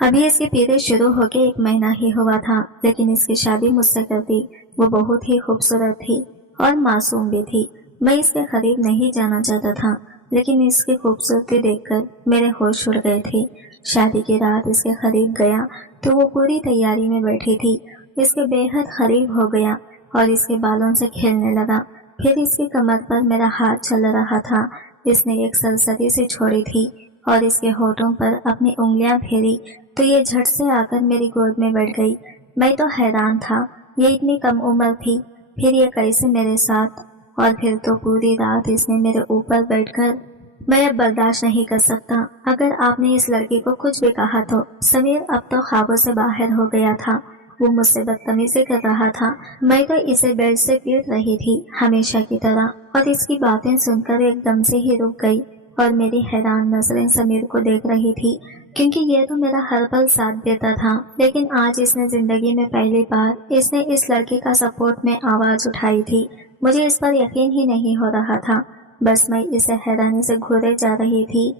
अभी इसकी पीरियड शुरू होके 1 महीना ही हुआ था, लेकिन इसकी शादी मुझसे कर दी। वो बहुत ही खूबसूरत थी और मासूम भी थी। मैं इसके करीब नहीं जाना चाहता था, लेकिन इसकी खूबसूरती देखकर मेरे होश उड़ गए थे। शादी की रात इसके करीब गया तो वो पूरी तैयारी में बैठी थी। इसके बेहद करीब हो गया और इसके बालों से खेलने लगा। फिर इसकी कमर पर मेरा हाथ चल रहा था। इसने एक सरसरी सी छोड़ी थी और इसके होठों पर अपनी उंगलियां फेरी तो ये झट से आकर मेरी गोद में बैठ गई। मैं तो हैरान था, ये इतनी कम उम्र थी, फिर ये कैसे मेरे साथ। और फिर तो पूरी रात इसने मेरे ऊपर बैठकर। मैं अब बर्दाश्त नहीं कर सकता। अगर आपने इस लड़की को कुछ भी कहा तो। समीर अब तो ख्वाबों से बाहर हो गया था। वो मुझसे बदतमीजी कर रहा था। मैं तो इसे बेड से पीट रही थी हमेशा की तरह, और इसकी बातें सुनकर एकदम से ही रुक गई और मेरी हैरान नजरें समीर को देख रही थी, क्योंकि ये तो मेरा हर पल साथ देता था। लेकिन आज इसने जिंदगी में पहली बार इसने इस लड़के का सपोर्ट में आवाज उठाई थी। मुझे इस पर यकीन ही नहीं हो रहा था। बस मैं इसे हैरानी से घूरे जा रही थी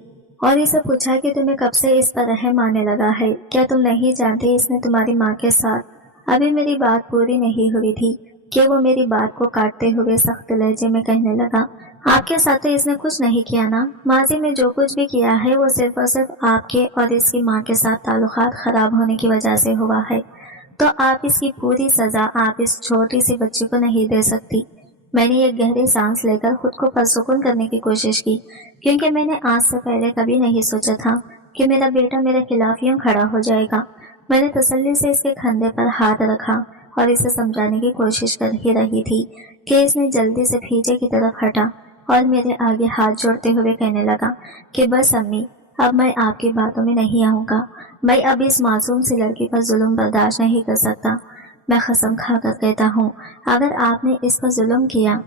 और इसे पूछा कि तुम्हें कब से इस तरह मारने लगा है? क्या तुम नहीं जानते इसने तुम्हारी माँ के साथ। अभी मेरी बात पूरी नहीं हुई थी कि वो मेरी बात को काटते हुए सख्त लहजे में कहने लगा, आपके साथ तो इसने कुछ नहीं किया ना। माजी में जो कुछ भी किया है वो सिर्फ और सिर्फ आपके और इसकी माँ के साथ ताल्लुकात खराब होने की वजह से हुआ है। तो आप इसकी पूरी सजा आप इस छोटी सी बच्ची को नहीं दे सकती। मैंने एक गहरी सांस लेकर खुद को पुरसुकून करने की कोशिश की, क्योंकि मैंने आज से पहले कभी नहीं सोचा था कि मेरा बेटा मेरे खिलाफ यूं खड़ा हो जाएगा। मैंने तसल्ली से इसके कंधे पर हाथ रखा और इसे समझाने की कोशिश कर ही रही थी कि इसने जल्दी से पीछे की तरफ हटा और मेरे आगे हाथ जोड़ते हुए कहने लगा कि बस अम्मी, अब मैं आपकी बातों में नहीं आऊँगा। मैं अब इस मासूम सी लड़की पर जुल्म बर्दाश्त नहीं कर सकता। मैं कसम खाकर कहता हूँ, अगर आपने इस पर जुल्म किया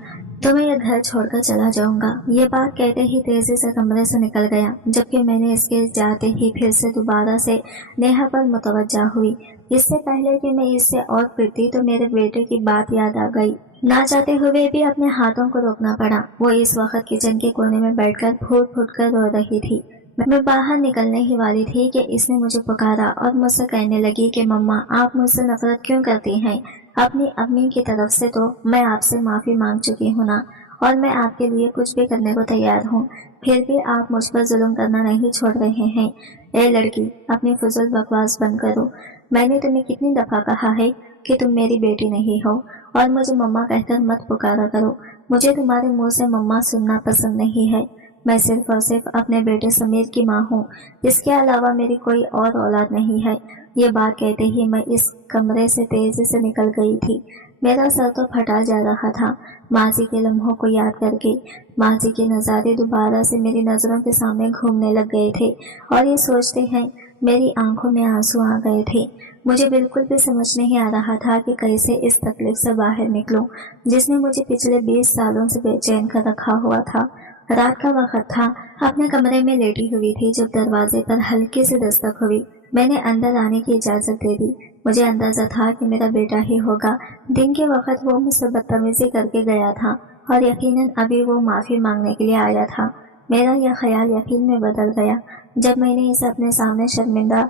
तो मैं ये घर छोड़कर चला जाऊंगा। ये बात कहते ही तेजी से कमरे से निकल गया, जबकि मैंने इसके जाते ही फिर से दोबारा से नेहा पर मुतवज्जा हुई। इससे पहले कि मैं इससे और पिटती तो मेरे बेटे की बात याद आ गई। ना चाहते हुए भी अपने हाथों को रोकना पड़ा। वो इस वक्त किचन के कोने में बैठकर फूट फूट कर रो रही थी। मैं बाहर निकलने ही वाली थी कि इसने मुझे पुकारा और मुझसे कहने लगी कि मम्मा, आप मुझसे नफरत क्यों करती हैं? अपनी अम्मी की तरफ से तो मैं आपसे माफ़ी मांग चुकी हूँ ना, और मैं आपके लिए कुछ भी करने को तैयार हूँ, फिर भी आप मुझ पर जुल्म करना नहीं छोड़ रहे हैं। ए लड़की, अपनी फजूल बकवास बंद करो। मैंने तुम्हें कितनी दफ़ा कहा है कि तुम मेरी बेटी नहीं हो, और मुझे मम्मा कहकर मत पुकारा करो। मुझे तुम्हारे मुँह से मम्मा सुनना पसंद नहीं है। मैं सिर्फ और सिर्फ अपने बेटे समीर की माँ हूँ, इसके अलावा मेरी कोई और औलाद नहीं है। ये बात कहते ही मैं इस कमरे से तेजी से निकल गई थी। मेरा सर तो फटा जा रहा था माजी के लम्हों को याद करके। माजी के नज़ारे दोबारा से मेरी नज़रों के सामने घूमने लग गए थे और ये सोचते हैं मेरी आंखों में आंसू आ गए थे। मुझे बिल्कुल भी समझ नहीं आ रहा था कि कैसे इस तकलीफ से बाहर निकलूं, जिसने मुझे पिछले 20 सालों से बेचैन कर रखा हुआ था। रात का वक्त था। अपने कमरे में लेटी हुई थी जब दरवाजे पर हल्की सी दस्तक हुई। मैंने अंदर आने की इजाजत दे दी। मुझे अंदाजा था कि मेरा बेटा ही होगा। दिन के वक्त वो मुझसे बदतमीजी करके गया था और यकीनन अभी वो माफी मांगने के लिए आया था। मेरा यह ख्याल यकीन में बदल गया जब मैंने इसे अपने सामने शर्मिंदा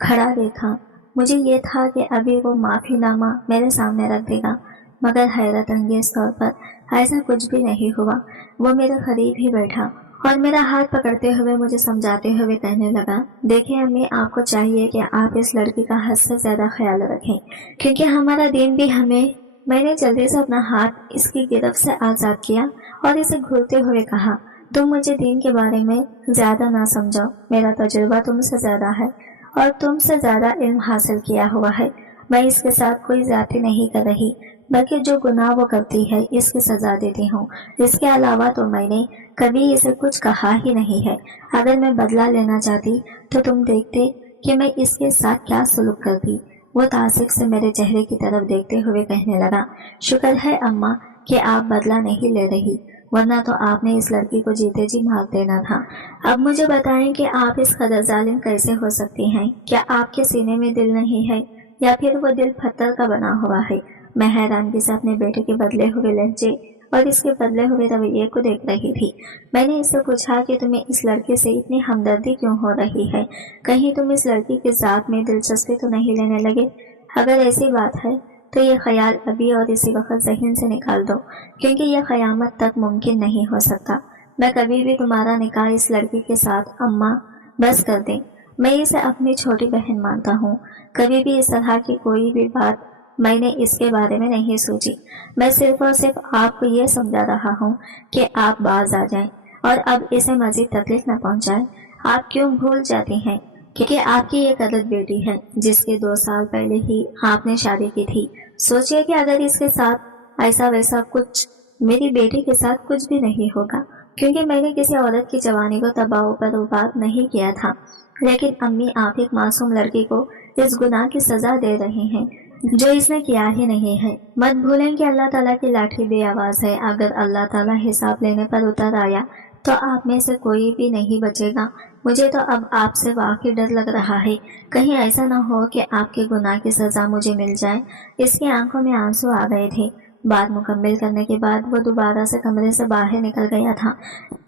खड़ा देखा। मुझे ये था कि अभी वो माफीनामा मेरे सामने रख देगा, मगर हैरत अंगेज तौर पर ऐसा कुछ भी नहीं हुआ। वो मेरे करीब ही बैठा और मेरा हाथ पकड़ते हुए मुझे समझाते हुए कहने लगा, देखिए अम्मी, आपको चाहिए कि आप इस लड़की का हद से ज्यादा ख्याल रखें, क्योंकि हमारा दीन भी हमें। मैंने जल्दी से अपना हाथ इसकी गिरफ्त से आजाद किया और इसे घूरते हुए कहा, तुम मुझे दीन के बारे में ज्यादा ना समझाओ। मेरा तजुर्बा तुमसे ज्यादा है और तुमसे ज्यादा इल्म हासिल किया हुआ है। मैं इसके साथ कोई ज्यादती नहीं कर रही, बल्कि जो गुनाह वो करती है इसकी सजा देती हूँ। इसके अलावा तो मैंने कभी इसे कुछ कहा ही नहीं है। अगर मैं बदला लेना चाहती तो तुम देखते कि मैं इसके साथ क्या सलूक करती। वो तासिफ से मेरे चेहरे की तरफ देखते हुए कहने लगा, शुक्र है अम्मा कि आप बदला नहीं ले रही, वरना तो आपने इस लड़की को जीते जी मार देना था। अब मुझे बताएं कि आप इस कदर जालिम कैसे हो सकती हैं? क्या आपके सीने में दिल नहीं है, या फिर वो दिल पत्थर का बना हुआ है? मैं हैरानगी से अपने बेटे के बदले हुए लहजे और इसके बदले हुए रवैये को देख रही थी। मैंने इससे पूछा कि तुम्हें इस लड़के से इतनी हमदर्दी क्यों हो रही है? कहीं तुम इस लड़की की जात में दिलचस्पी तो नहीं लेने लगे? अगर ऐसी बात है तो ये ख्याल अभी और इसी वक्त ज़हन से निकाल दो, क्योंकि यह क़यामत तक मुमकिन नहीं हो सकता। मैं कभी भी तुम्हारा निकाह इस लड़की के साथ अम्मा बस कर दें। मैं इसे अपनी छोटी बहन मानता हूँ। कभी भी इस तरह की कोई भी बात मैंने इसके बारे में नहीं सोची। मैं सिर्फ और सिर्फ आपको ये समझा रहा हूँ कि आप बाज आ जाएं और अब इसे मजीद तकलीफ न पहुँचाएं। आप क्यों भूल जाती हैं कि आपकी एक अदद बेटी है जिसके 2 साल पहले ही आपने शादी की थी। सोचिए कि अगर इसके साथ ऐसा वैसा कुछ मेरी बेटी के साथ कुछ भी नहीं होगा, क्योंकि मैंने किसी औरत की जवानी को तबाह बर्बाद नहीं किया था। लेकिन अम्मी, आप एक मासूम लड़की को इस गुनाह की सजा दे रहे हैं जो इसने किया ही नहीं है। मत भूलें कि अल्लाह ताला की लाठी बेआवाज है। अगर अल्लाह ताला हिसाब लेने पर उतर आया तो आप में से कोई भी नहीं बचेगा। मुझे तो अब आपसे वाकई डर लग रहा है, कहीं ऐसा न हो कि आपके गुनाह की सजा मुझे मिल जाए। इसकी आंखों में आंसू आ गए थे। बात मुकम्मल करने के बाद वो दोबारा से कमरे से बाहर निकल गया था।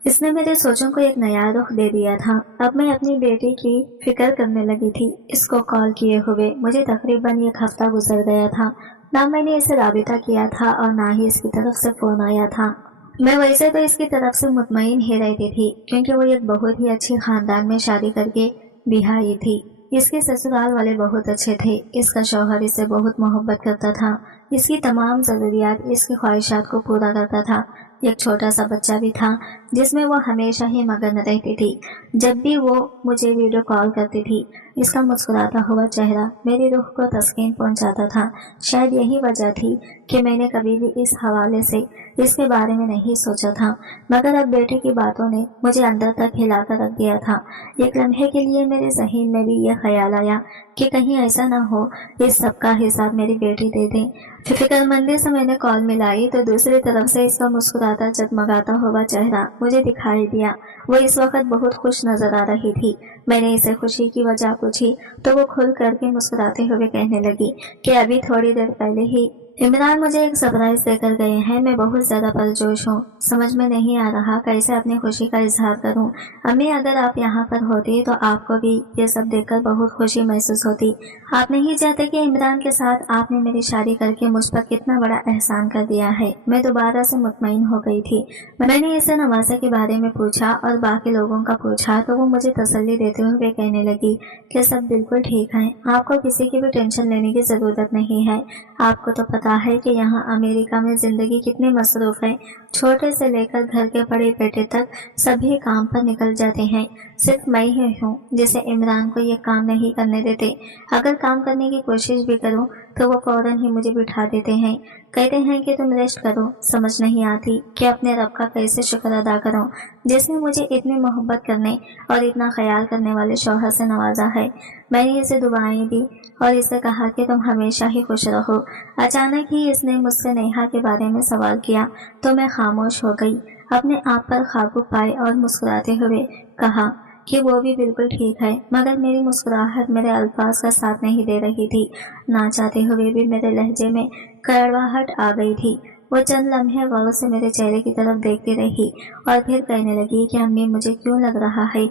इसने मेरे सोचों को एक नया रुख दे दिया था। अब मैं अपनी बेटी की फिक्र करने लगी थी। इसको कॉल किए हुए मुझे तकरीबन 1 हफ्ता गुजर गया था। ना मैंने इसे राबिता किया था और ना ही इसकी तरफ से फ़ोन आया था। मैं वैसे तो इसकी तरफ से मुतमईन ही रहती थी, क्योंकि वो एक बहुत ही अच्छी खानदान में शादी करके बिहाई थी। इसके ससुराल वाले बहुत अच्छे थे। इसका शौहर इससे बहुत मोहब्बत करता था। इसकी तमाम ज़रूरियात, इसकी ख्वाहिशात को पूरा करता था। एक छोटा सा बच्चा भी था जिसमें वो हमेशा ही मगन रहती थी। जब भी वो मुझे वीडियो कॉल करती थी, इसका मुस्कुराता हुआ चेहरा मेरी रूह को तस्कीन पहुंचाता था। शायद यही वजह थी कि मैंने कभी भी इस हवाले से इसके बारे में नहीं सोचा था, मगर अब बेटे की बातों ने मुझे अंदर तक हिलाकर रख दिया था। एक लम्हे के लिए मेरे ज़हन में भी यह ख्याल आया कि कहीं ऐसा ना हो इस सब का हिसाब मेरी बेटी दे दे। फिक्रमंदी से मैंने कॉल मिलाई तो दूसरी तरफ से इसका मुस्कुराता जगमगाता हुआ चेहरा मुझे दिखाई दिया। वो इस वक्त बहुत खुश नजर आ रही थी। मैंने इसे खुशी की वजह पूछी तो वो खुल करके मुस्कुराते हुए कहने लगी कि अभी थोड़ी देर पहले ही इमरान मुझे एक सरप्राइज देकर गए हैं। मैं बहुत ज़्यादा पुरजोश हूँ। समझ में नहीं आ रहा कैसे अपनी खुशी का इजहार करूँ। अम्मी, अगर आप यहाँ पर होती तो आपको भी ये सब देखकर बहुत खुशी महसूस होती। आप नहीं चाहते कि इमरान के साथ आपने मेरी शादी करके मुझ पर कितना बड़ा एहसान कर दिया है। मैं दोबारा से मुतमईन हो गई थी। मैंने इसे नवाज़ा के बारे में पूछा और बाकी लोगों का पूछा तो वो मुझे तसल्ली देते हुए कहने लगी कि सब बिल्कुल ठीक है, आपको किसी की भी टेंशन लेने की ज़रूरत नहीं है। आपको तो पता है कि यहाँ अमेरिका में ज़िंदगी कितनी मसरूफ़ है। छोटे से लेकर घर के बड़े बेटे तक सभी काम पर निकल जाते हैं। सिर्फ मैं ही हूँ जिसे इमरान को ये काम नहीं करने देते। अगर काम करने की कोशिश भी करूँ तो वो फौरन ही मुझे बिठा देते हैं। कहते हैं कि तुम रेस्ट करो। समझ नहीं आती कि अपने रब का कैसे शुक्र अदा करूँ जिसने मुझे इतनी मोहब्बत करने और इतना ख्याल करने वाले शौहर से नवाजा है। मैंने इसे दुआएं दी और इसे कहा कि तुम हमेशा ही खुश रहो। अचानक ही इसने मुझसे नेहा के बारे में सवाल किया तो मैं खामोश हो गई। अपने आप पर काबू पाए और मुस्कुराते हुए कहा कि वो भी बिल्कुल ठीक है, मगर मेरी मुस्कुराहट मेरे अल्फाज का साथ नहीं दे रही थी। ना चाहते हुए भी मेरे लहजे में कड़वाहट आ गई थी। वो चंद लम्हे गौर से मेरे चेहरे की तरफ देखती रही और फिर कहने लगी कि अम्मी, मुझे क्यों लग रहा है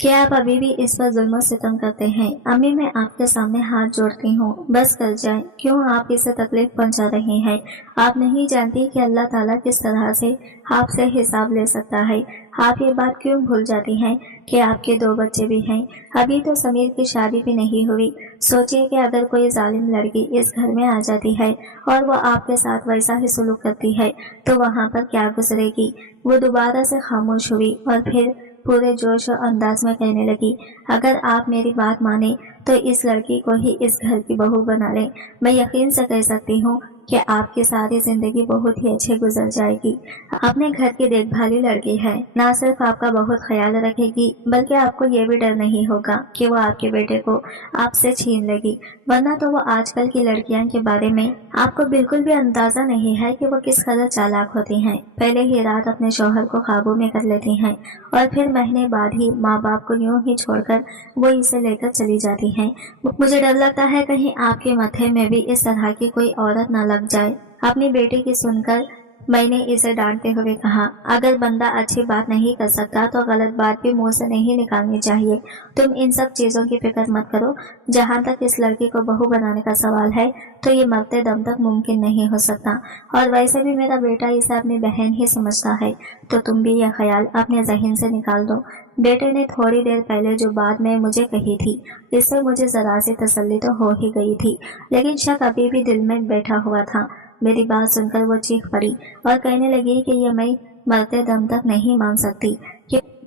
कि आप अभी भी इस पर जुल्म सितम करते हैं। अम्मी, मैं आपके सामने हाथ जोड़ती हूँ, बस कर जाए। क्यों आप इसे तकलीफ पहुँचा रही हैं? आप नहीं जानती कि अल्लाह ताला किस तरह से आपसे हिसाब ले सकता है। आप ये बात क्यों भूल जाती हैं कि आपके 2 बच्चे भी हैं। अभी तो समीर की शादी भी नहीं हुई। सोचिए कि अगर कोई जालिम लड़की इस घर में आ जाती है और वो आपके साथ वैसा ही सलूक करती है तो वहाँ पर क्या गुजरेगी। वो दोबारा से खामोश हुई और फिर पूरे जोश और अंदाज में कहने लगी, अगर आप मेरी बात माने तो इस लड़की को ही इस घर की बहू बना लें। मैं यकीन से कह सकती हूँ कि आपकी सारी जिंदगी बहुत ही अच्छे गुजर जाएगी। अपने घर की देखभाली लड़की है, ना सिर्फ आपका बहुत ख्याल रखेगी बल्कि आपको ये भी डर नहीं होगा कि वो आपके बेटे को आपसे छीन लेगी। वरना तो वो आजकल की लड़कियां के बारे में आपको बिल्कुल भी अंदाजा नहीं है कि वो किस कदर चालाक होती हैं। पहले ही रात अपने शौहर को काबू में कर लेती हैं और फिर महीने बाद ही माँ बाप को यूं ही छोड़कर वो इसे लेकर चली जाती हैं। मुझे डर लगता है कहीं आपके मथे में भी इस तरह की कोई औरत न लग जाए। अपनी बेटी की सुनकर میں نے اسے ڈانٹتے ہوئے کہا، اگر بندہ اچھی بات نہیں کر سکتا تو غلط بات بھی منہ سے نہیں نکالنی چاہیے۔ تم ان سب چیزوں کی فکر مت کرو۔ جہاں تک اس لڑکی کو بہو بنانے کا سوال ہے تو یہ مرتے دم تک ممکن نہیں ہو سکتا، اور ویسے بھی میرا بیٹا اسے اپنی بہن ہی سمجھتا ہے، تو تم بھی یہ خیال اپنے ذہن سے نکال دو۔ بیٹے نے تھوڑی دیر پہلے جو بات میں مجھے کہی تھی اس سے مجھے ذرا سی تسلی تو ہو ہی گئی تھی، لیکن شک ابھی بھی دل میں بیٹھا ہوا تھا۔ میری بات سن کر وہ چیخ پڑی اور کہنے لگی کہ یہ میں مرتے دم تک نہیں مان سکتی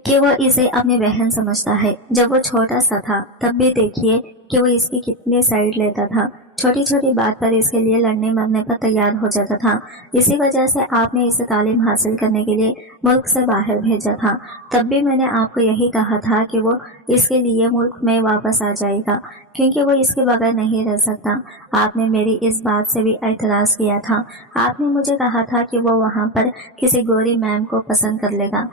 کہ وہ اسے اپنی بہن سمجھتا ہے۔ جب وہ چھوٹا سا تھا تب بھی دیکھیے کہ وہ اس کی کتنی سائڈ لیتا تھا، چھوٹی چھوٹی بات پر اس کے لیے لڑنے مرنے پر تیار ہو جاتا تھا۔ اسی وجہ سے آپ نے اسے تعلیم حاصل کرنے کے لیے ملک سے باہر بھیجا تھا۔ تب بھی میں نے آپ کو یہی کہا تھا کہ وہ اس کے لیے ملک میں واپس آ جائے گا، کیونکہ وہ اس کے بغیر نہیں رہ سکتا۔ آپ نے میری اس بات سے بھی اعتراض کیا تھا۔ آپ نے مجھے کہا تھا کہ وہ وہاں پر کسی گوری میم کو پسند کر لے گا۔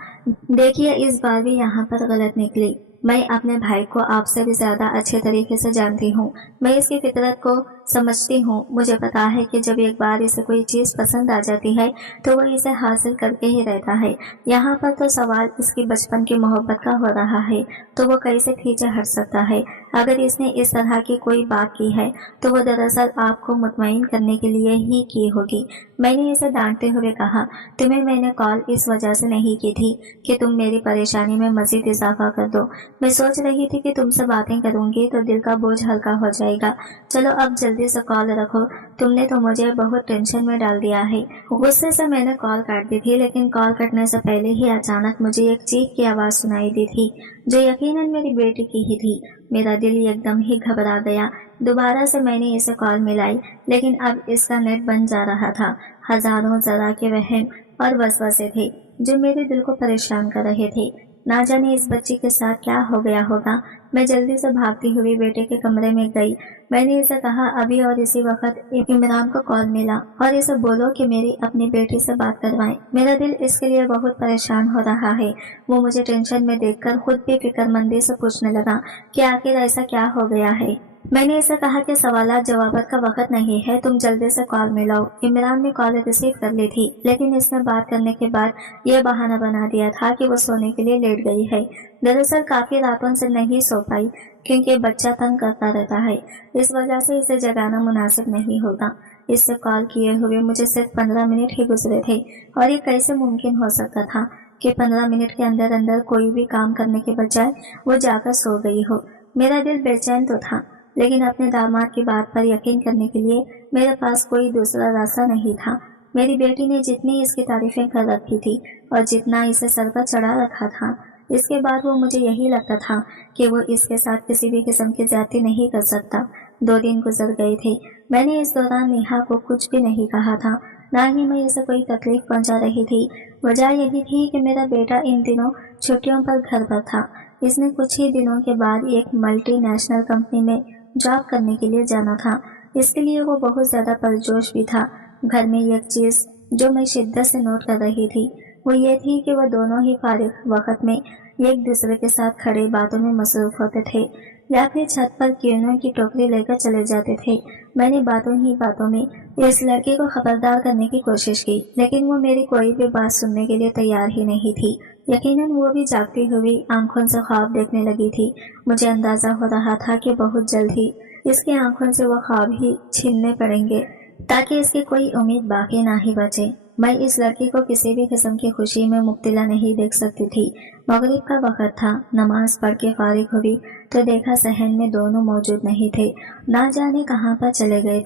دیکھیے اس بار بھی یہاں پر غلط نکلی۔ میں اپنے بھائی کو آپ سے بھی زیادہ اچھے طریقے سے جانتی ہوں، میں اس کی فطرت کو سمجھتی ہوں۔ مجھے پتا ہے کہ جب ایک بار اسے کوئی چیز پسند آ جاتی ہے تو وہ اسے حاصل کر کے ہی رہتا ہے۔ یہاں پر تو سوال اس کی بچپن کی محبت کا ہو رہا ہے، تو وہ کیسے پیچھے ہٹ سکتا ہے؟ اگر اس نے اس طرح کی کوئی بات کی ہے تو وہ دراصل آپ کو مطمئن کرنے کے لیے ہی کی ہوگی۔ میں نے اسے ڈانٹتے ہوئے کہا، تمہیں میں نے کال اس وجہ سے نہیں کی تھی کہ تم میری پریشانی میں مزید اضافہ کر دو۔ میں سوچ رہی تھی کہ تم سے باتیں کروں گی تو دل کا بوجھ ہلکا ہو جائے گا۔ چلو اب جلدی سے کال رکھو، تم نے تو مجھے بہت ٹینشن میں ڈال دیا ہے۔ غصے سے میں نے کال کاٹ دی تھی، لیکن کال کٹنے سے پہلے ہی اچانک مجھے ایک چیخ کی آواز سنائی دی تھی، جو یقیناً میری بیٹی کی ہی تھی۔ میرا دل ایک دم ہی گھبرا گیا۔ دوبارہ سے میں نے اسے کال ملائی، لیکن اب اس کا نیٹ بند جا رہا تھا۔ ہزاروں ذرا کے وہم اور وسوسے تھے جو میرے دل کو پریشان کر رہے تھے۔ نہ جانے اس بچی کے ساتھ کیا ہو گیا ہوگا۔ میں جلدی سے بھاگتی ہوئی بیٹے کے کمرے میں گئی۔ میں نے اسے کہا، ابھی اور اسی وقت عمران کو کال ملا اور اسے بولو کہ میری اپنی بیٹی سے بات کروائیں۔ میرا دل اس کے لیے بہت پریشان ہو رہا ہے۔ وہ مجھے ٹینشن میں دیکھ کر خود بھی فکر مندی سے پوچھنے لگا کہ آخر ایسا کیا ہو گیا ہے۔ میں نے اسے کہا کہ سوالات جوابات کا وقت نہیں ہے، تم جلدی سے کال ملاؤ۔ عمران نے کال ریسیو کر لی تھی، لیکن اس نے بات کرنے کے بعد یہ بہانہ بنا دیا تھا کہ وہ سونے کے لیے لیٹ گئی ہے۔ دراصل کافی راتوں سے نہیں سو پائی کیونکہ بچہ تنگ کرتا رہتا ہے، اس وجہ سے اسے جگانا مناسب نہیں ہوتا۔ اس سے کال کیے ہوئے مجھے صرف 15 منٹ ہی گزرے تھے، اور یہ کیسے ممکن ہو سکتا تھا کہ 15 منٹ کے اندر اندر کوئی بھی کام کرنے کے بجائے وہ جا کر سو گئی ہو۔ میرا دل بے چین تو تھا، لیکن اپنے داماد کی بات پر یقین کرنے کے لیے میرے پاس کوئی دوسرا راستہ نہیں تھا۔ میری بیٹی نے جتنی اس کی تعریفیں کر رکھی تھی اور جتنا اسے سر پر چڑھا رکھا تھا، اس کے بعد وہ مجھے یہی لگتا تھا کہ وہ اس کے ساتھ کسی بھی قسم کی زیادتی نہیں کر سکتا۔ 2 دن گزر گئے تھے۔ میں نے اس دوران نیہا کو کچھ بھی نہیں کہا تھا، نہ ہی میں اسے کوئی تکلیف پہنچا رہی تھی۔ وجہ یہی تھی کہ میرا بیٹا ان دنوں چھٹیوں پر گھر پر تھا۔ اس نے کچھ ہی دنوں کے بعد ایک ملٹی نیشنل کمپنی میں جاب کرنے کے لیے جانا تھا۔ اس کے لیے وہ بہت زیادہ پرجوش بھی تھا۔ گھر میں ایک چیز جو میں شدت سے نوٹ کر رہی تھی وہ یہ تھی کہ وہ دونوں ہی فارغ وقت میں ایک دوسرے کے ساتھ کھڑے باتوں میں مصروف ہوتے تھے، یا پھر چھت پر کیڑوں کی ٹوکری لے کر چلے جاتے تھے۔ میں نے باتوں ہی باتوں میں اس لڑکی کو خبردار کرنے کی کوشش کی، لیکن وہ میری کوئی بھی بات سننے کے لیے تیار ہی نہیں تھی۔ یقیناً وہ بھی جاگتی ہوئی آنکھوں سے خواب دیکھنے لگی تھی۔ مجھے اندازہ ہو رہا تھا کہ بہت جلد ہی اس کی آنکھوں سے وہ خواب ہی چھیننے پڑیں گے، تاکہ اس کی کوئی امید باقی نہ ہی بچے۔ میں اس لڑکی کو کسی بھی قسم کی خوشی میں مبتلا نہیں دیکھ سکتی تھی۔ مغرب کا وقت تھا، نماز پڑھ کے فارغ ہوئی تو دیکھا صحن میں دونوں موجود نہیں تھے۔ نہ جانے کہاں پر چلے گئے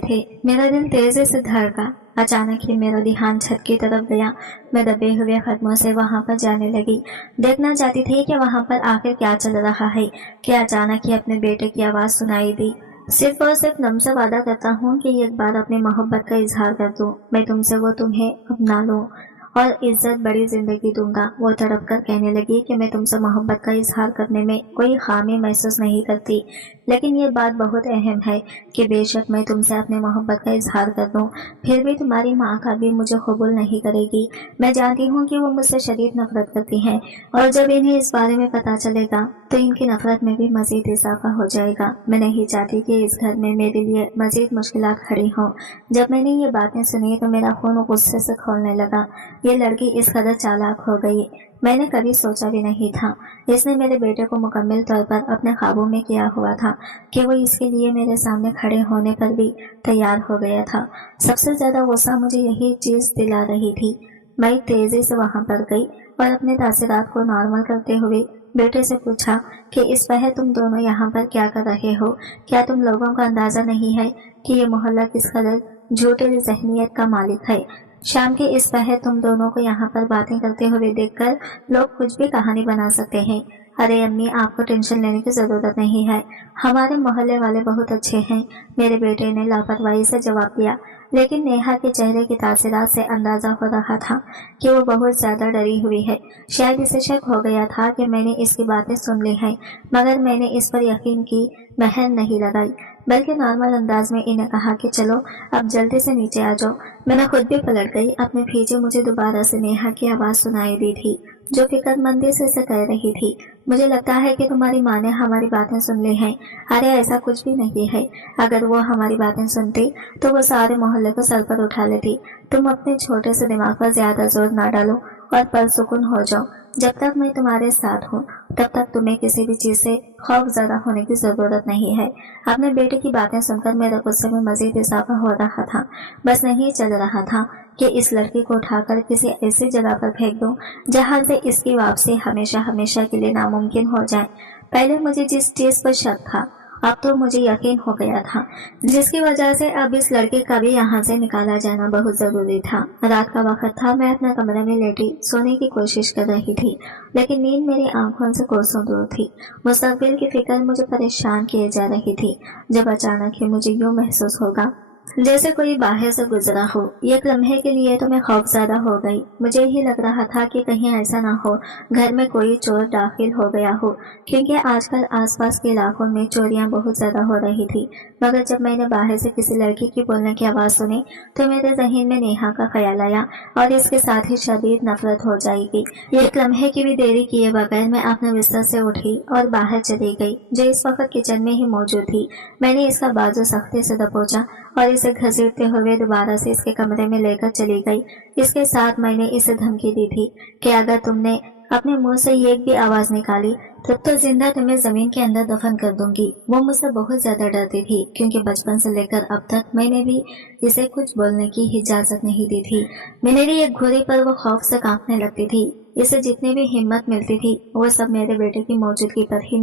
تھے۔ میرا دل تیزی سے دھڑکا۔ اچانک ہی میرا دھیان چھت کی طرف گیا۔ میں دبے ہوئے قدموں سے وہاں پر جانے لگی، دیکھنا چاہتی تھی کہ وہاں پر آخر کیا چل رہا ہے کہ اچانک ہی اپنے بیٹے کی آواز سنائی دی۔ صرف اور صرف تم سے وعدہ کرتا ہوں کہ ایک بار اپنی محبت کا اظہار کر دوں، میں تم سے وہ تمہیں اپنا لوں اور عزت بڑی زندگی دوں گا۔ وہ تڑپ کر کہنے لگی کہ میں تم سے محبت کا اظہار کرنے میں کوئی خامی محسوس نہیں کرتی، لیکن یہ بات بہت اہم ہے کہ بے شک میں تم سے اپنے محبت کا اظہار کر دوں، پھر بھی تمہاری ماں کا بھی مجھے قبول نہیں کرے گی۔ میں جانتی ہوں کہ وہ مجھ سے شدید نفرت کرتی ہیں، اور جب انہیں اس بارے میں پتہ چلے گا तो इनकी नफरत में भी मजीद इजाफा हो जाएगा। मैं नहीं चाहती कि इस घर में मेरे लिए मजीद मुश्किलात खड़ी हों। जब मैंने ये बातें सुनी तो मेरा खून गुस्से से खौलने लगा। ये लड़की इस कदर चालाक हो गई, मैंने कभी सोचा भी नहीं था। इसने मेरे बेटे को मुकम्मल तौर पर अपने ख्वाबों में किया हुआ था कि वो इसके लिए मेरे सामने खड़े होने पर भी तैयार हो गया था। सबसे ज्यादा गुस्सा मुझे यही चीज दिला रही थी। मैं तेजी से वहां पर गई और अपने तासीरात को नॉर्मल करते हुए बेटे से पूछा कि इस पहर तुम दोनों यहाँ पर क्या कर रहे हो? क्या तुम लोगों को अंदाजा नहीं है कि ये मोहल्ला किस कदर झूठे जहनीत का मालिक है? शाम के इस पहर तुम दोनों को यहाँ पर बातें करते हुए देखकर लोग कुछ भी कहानी बना सकते हैं। अरे अम्मी, आपको टेंशन लेने की जरूरत नहीं है, हमारे मोहल्ले वाले बहुत अच्छे हैं, मेरे बेटे ने लापरवाही से जवाब दिया। लेकिन नेहा के चेहरे की तासीरात से अंदाजा हो रहा था कि वो बहुत ज्यादा डरी हुई है। शायद इसे शक हो गया था कि मैंने इसकी बातें सुन ली हैं, मगर मैंने इस पर यकीन की महल नहीं लगाई, बल्कि नॉर्मल अंदाज में इन्हें कहा कि चलो अब जल्दी से नीचे आ जाओ। मैंने खुद भी पलट गई। अपने पीछे मुझे दोबारा से नेहा की आवाज सुनाई दी थी, जो फिक्रमंदी से इसे कह रही थी, मुझे लगता है कि तुम्हारी माँ ने हमारी बातें सुन ली हैं। अरे ऐसा कुछ भी नहीं है, अगर वो हमारी बातें सुनती तो वो सारे मोहल्ले को सर पर उठा लेती। तुम अपने छोटे से दिमाग पर ज्यादा जोर ना डालो और परसुकून हो जाओ। जब तक मैं तुम्हारे साथ हूँ तब तक तुम्हें किसी भी चीज से खौफ ज्यादा होने की जरूरत नहीं है। अपने बेटे की बातें सुनकर मेरे गुस्से में मजीद इजाफा हो रहा था। बस नहीं चल रहा था कि इस लड़की को उठाकर किसी ऐसी जगह पर फेंक दूं जहां से इसकी वापसी हमेशा हमेशा के लिए नामुमकिन हो जाए। पहले मुझे जिस चीज पर शक था अब तो मुझे यकीन हो गया था, जिसकी वजह से अब इस लड़के का भी यहाँ से निकाला जाना बहुत जरूरी था। रात का वक्त था, मैं अपने कमरे में लेटी सोने की कोशिश कर रही थी, लेकिन नींद मेरी आंखों से कोसों दूर थी। मुस्तकबिल की फिक्र मुझे परेशान किए जा रही थी। जब अचानक ही मुझे यूं महसूस होगा जैसे कोई बाहर से गुजरा हो। एक लम्हे के लिए तो मैं खौफज़दा हो गई। मुझे ही लग रहा था कि कहीं ऐसा ना हो घर में कोई चोर दाखिल हो गया हो, क्योंकि आजकल आसपास के इलाकों में चोरियां बहुत ज्यादा हो रही थी। मगर जब मैंने बाहर से किसी लड़की की बोलने की आवाज सुनी तो मेरे जहन में नेहा का ख्याल आया और इसके साथ ही शदीद नफरत हो जाएगी। एक लम्हे की भी देरी किए बगैर मैं अपने बिस्तर से उठी और बाहर चली गई, जो इस वक्त किचन में ही मौजूद थी। मैंने इसका बाजू सख्ती से दबोचा और इसे घसीटते हुए दोबारा से इसके कमरे में लेकर चली गई। इसके साथ मैंने इसे धमकी दी थी कि अगर तुमने अपने मुंह से एक भी आवाज निकाली तो जिंदा तुम्हें जमीन के अंदर दफन कर दूंगी। वो मुझसे बहुत ज्यादा डरती थी, क्योंकि बचपन से लेकर अब तक मैंने भी इसे कुछ बोलने की इजाजत नहीं दी थी। मेरी एक घोड़ी पर वो खौफ से कांपने लगती थी। इसे जितनी भी हिम्मत मिलती थी वो सब मेरे बेटे की मौजूदगी पर ही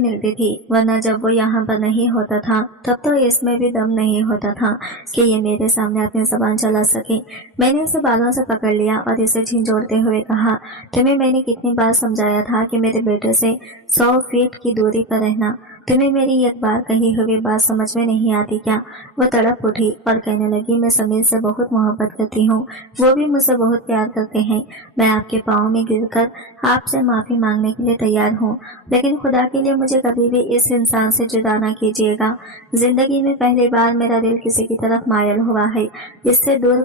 मिलती थी। वरना जब वो यहाँ पर नहीं होता था तब तो इसमें भी दम नहीं होता था कि ये मेरे सामने अपनी जबान चला सके। मैंने इसे बालों से पकड़ लिया और इसे झिंझोड़ते हुए कहा, तुम्हें मैंने कितनी बार समझाया था कि मेरे बेटे से 100 फीट की दूरी पर रहना। तुम्हें मेरी एक बार कही हुई बात समझ में नहीं आती क्या? वो तड़प उठी और कहने लगी, मैं समीर से बहुत मोहब्बत करती हूँ, वो भी मुझसे बहुत प्यार करते हैं। मैं आपके पाँव में गिरकर आपसे माफी मांगने के लिए तैयार हूँ, लेकिन खुदा के लिए मुझे कभी भी इस इंसान से जुदा ना कीजिएगा। जिंदगी में पहली बार मेरा दिल किसी की तरफ मायल हुआ है। इससे दूर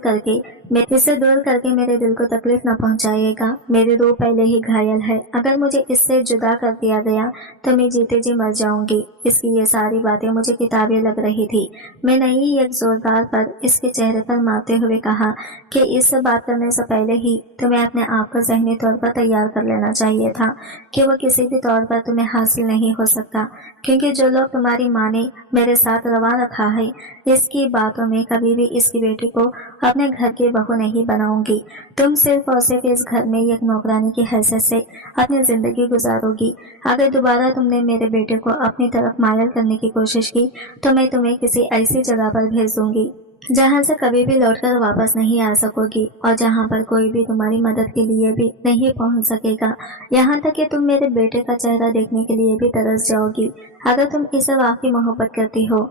करके मेरे दिल को तकलीफ न पहुंचाइएगा। मेरी रूह पहले ही घायल है। अगर मुझे इससे जुदा कर दिया गया तो मैं जीते जी मर जाऊंगी। इसकी ये सारी बातें मुझे किताबें लग रही थी। मैंने ही एक जोरदार पर इसके चेहरे पर मारते हुए कहा कि इससे बात करने से पहले ही तुम्हें अपने आप को ज़हनी तौर पर तैयार कर लेना चाहिए था कि वो किसी भी तौर पर तुम्हें हासिल नहीं हो सकता, क्योंकि जो लोग तुम्हारी माँ ने मेरे साथ रवा रखा है, इसकी बातों में कभी भी इसकी बेटी को अपने घर की बहू नहीं बनाऊंगी। तुम सिर्फ और सिर्फ इस घर में एक नौकरानी की हैसियत से अपनी जिंदगी गुजारोगी। अगर दोबारा तुमने मेरे बेटे को अपनी तरफ मायल करने की कोशिश की तो मैं तुम्हें किसी ऐसी जगह पर भेज दूंगी जहां से कभी भी लौटकर वापस नहीं आ सकोगी, और जहां पर कोई भी तुम्हारी मदद के लिए भी नहीं पहुंच सकेगा। यहाँ तक कि तुम मेरे बेटे का चेहरा देखने के लिए भी तरस जाओगी। अगर तुम इसे वाकई मोहब्बत करती हो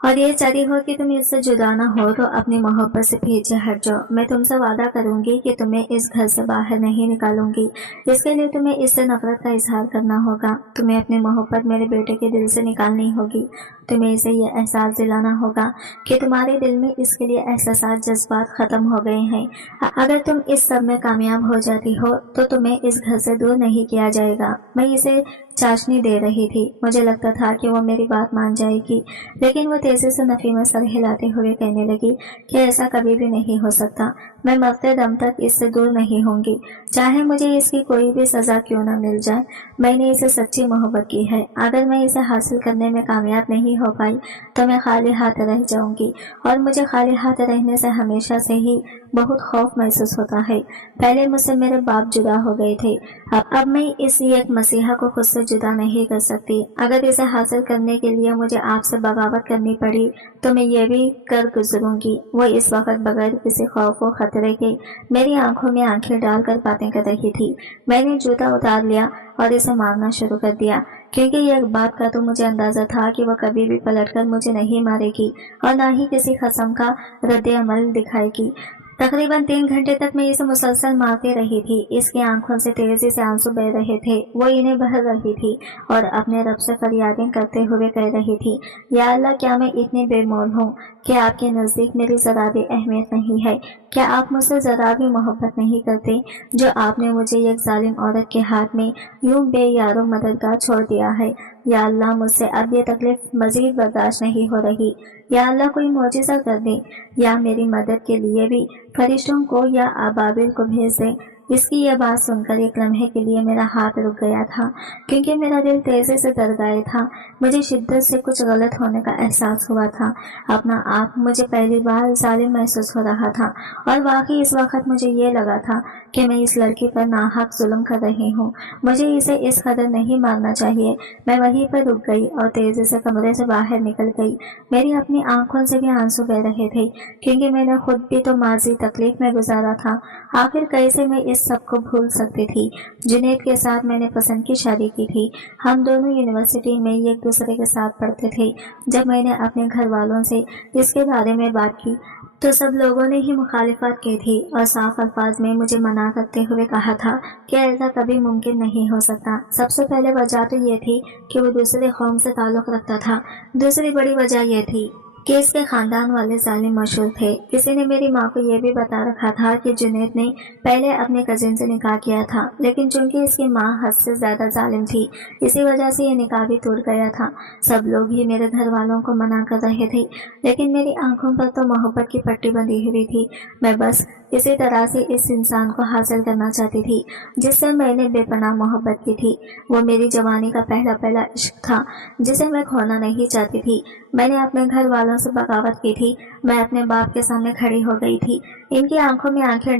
और ये चाहती हो कि तुम इससे जुदा ना हो तो अपनी मोहब्बत से पीछे हट जाओ। मैं तुमसे वादा करूंगी कि तुम्हें इस घर से बाहर नहीं निकालूंगी। इसके लिए तुम्हें इससे नफरत का इजहार करना होगा। तुम्हें अपनी मोहब्बत मेरे बेटे के दिल से निकालनी होगी। तुम्हें इसे ये एहसास दिलाना होगा कि तुम्हारे दिल में इसके लिए एहसास जज्बात खत्म हो गए हैं। अगर तुम इस सब में कामयाब हो जाती हो तो तुम्हें इस घर से दूर नहीं किया जाएगा। मैं इसे चाशनी दे रही थी। मुझे लगता था कि वो मेरी बात मान जाएगी, लेकिन वो तेजी से नफी में सर हिलाते हुए कहने लगी कि ऐसा कभी भी नहीं हो सकता। मैं मरते दम तक इससे दूर नहीं होंगी, चाहे मुझे इसकी कोई भी सजा क्यों न मिल जाए। मैंने इसे सच्ची मोहब्बत की है। अगर मैं इसे हासिल करने में कामयाब नहीं हो पाई तो मैं खाली हाथ रह जाऊंगी, और मुझे खाली हाथ रहने से हमेशा से ही बहुत खौफ महसूस होता है। पहले मुझसे मेरे बाप जुदा हो गए थे, अब मैं इस एक मसीहा को खुद से जुदा नहीं कर सकती। अगर इसे हासिल करने के लिए मुझे आपसे बगावत करनी पड़ी तो मैं ये भी कर गुजरूंगी। वो इस वक्त बगैर किसी खौफ व खतरे के मेरी आंखों में आंखें डालकर बातें कर रही थी। मैंने जूता उतार लिया और इसे मारना शुरू कर दिया, क्योंकि एक बात का तो मुझे अंदाजा था कि वह कभी भी पलटकर मुझे नहीं मारेगी और न ही किसी कसम का रद्द अमल दिखाएगी। तकरीबन 3 घंटे तक मैं इसे मुसलसल मारती रही थी। इसकी आंखों से तेजी से आंसू बह रहे थे। वो इन्हें बह रही थी और अपने रब से फरियादें करते हुए कह रही थी, या अल्लाह, क्या मैं इतनी बेमोल हूँ कि आपके नज़दीक मेरी ज़रा भी अहमियत नहीं है? क्या आप मुझसे ज़रा भी मोहब्बत नहीं करते, जो आपने मुझे एक जालिम औरत के हाथ में यूं बेयारो मददगार छोड़ दिया है? या अल्लाह, मुझसे अब ये तकलीफ मजीद बर्दाश्त नहीं हो रही। या अल्लाह, कोई मौजिज़ा कर दे, या मेरी मदद के लिए भी फरिश्तों को या अबाबिल को भेज दे। इसकी यह बात सुनकर एक लम्हे के लिए मेरा हाथ रुक गया था, क्योंकि मेरा दिल तेजी से दरगाए था। मुझे शिद्दत से कुछ गलत होने का एहसास हुआ था। अपना आप मुझे पहली बार जालिम महसूस हो रहा था, और वाकई इस वक्त मुझे ये लगा था कि मैं इस लड़की पर नाहक जुल्म कर रही हूँ। मुझे इसे इस कदर नहीं मारना चाहिए। मैं वहीं पर रुक गई और तेजी से कमरे से बाहर निकल गई। मेरी अपनी आंखों से भी आंसू बह रहे थे, क्योंकि मैंने खुद भी तो माजी तकलीफ में गुजारा था। आखिर कैसे मैं इस सब को भूल सकती थी? जुनैद के साथ मैंने पसंद की शादी की थी। हम दोनों यूनिवर्सिटी में एक दूसरे के साथ पढ़ते थे। जब मैंने अपने घर वालों से इसके बारे में बात की तो सब लोगों ने ही मुखालिफत की थी और साफ अल्फाज में मुझे मना करते हुए कहा था कि ऐसा कभी मुमकिन नहीं हो सकता। सबसे पहले वजह तो ये थी कि वो दूसरे कौम से ताल्लुक़ रखता था। दूसरी बड़ी वजह यह थी कि इसके खानदान वाले जालिम मशहूर थे। किसी ने मेरी माँ को यह भी बता रखा था कि जुनैद ने पहले अपने कजिन से निकाह किया था, लेकिन चूंकि इसकी माँ हद से ज्यादा जालिम थी, इसी वजह से ये निकाह भी टूट गया था। सब लोग ही मेरे घर वालों को मना कर रहे थे, लेकिन मेरी आंखों पर तो मोहब्बत की पट्टी बंधी हुई थी। मैं बस इसी तरह से इस इंसान को हासिल करना चाहती थी जिससे मैंने बेपनाह मोहब्बत की थी। वो मेरी जवानी का पहला पहला इश्क था जिसे मैं खोना नहीं चाहती थी। मैंने अपने घर वालों से बगावत की थी। मैं अपने बाप के सामने खड़ी हो गई थी। इनकी आंखों में आंखें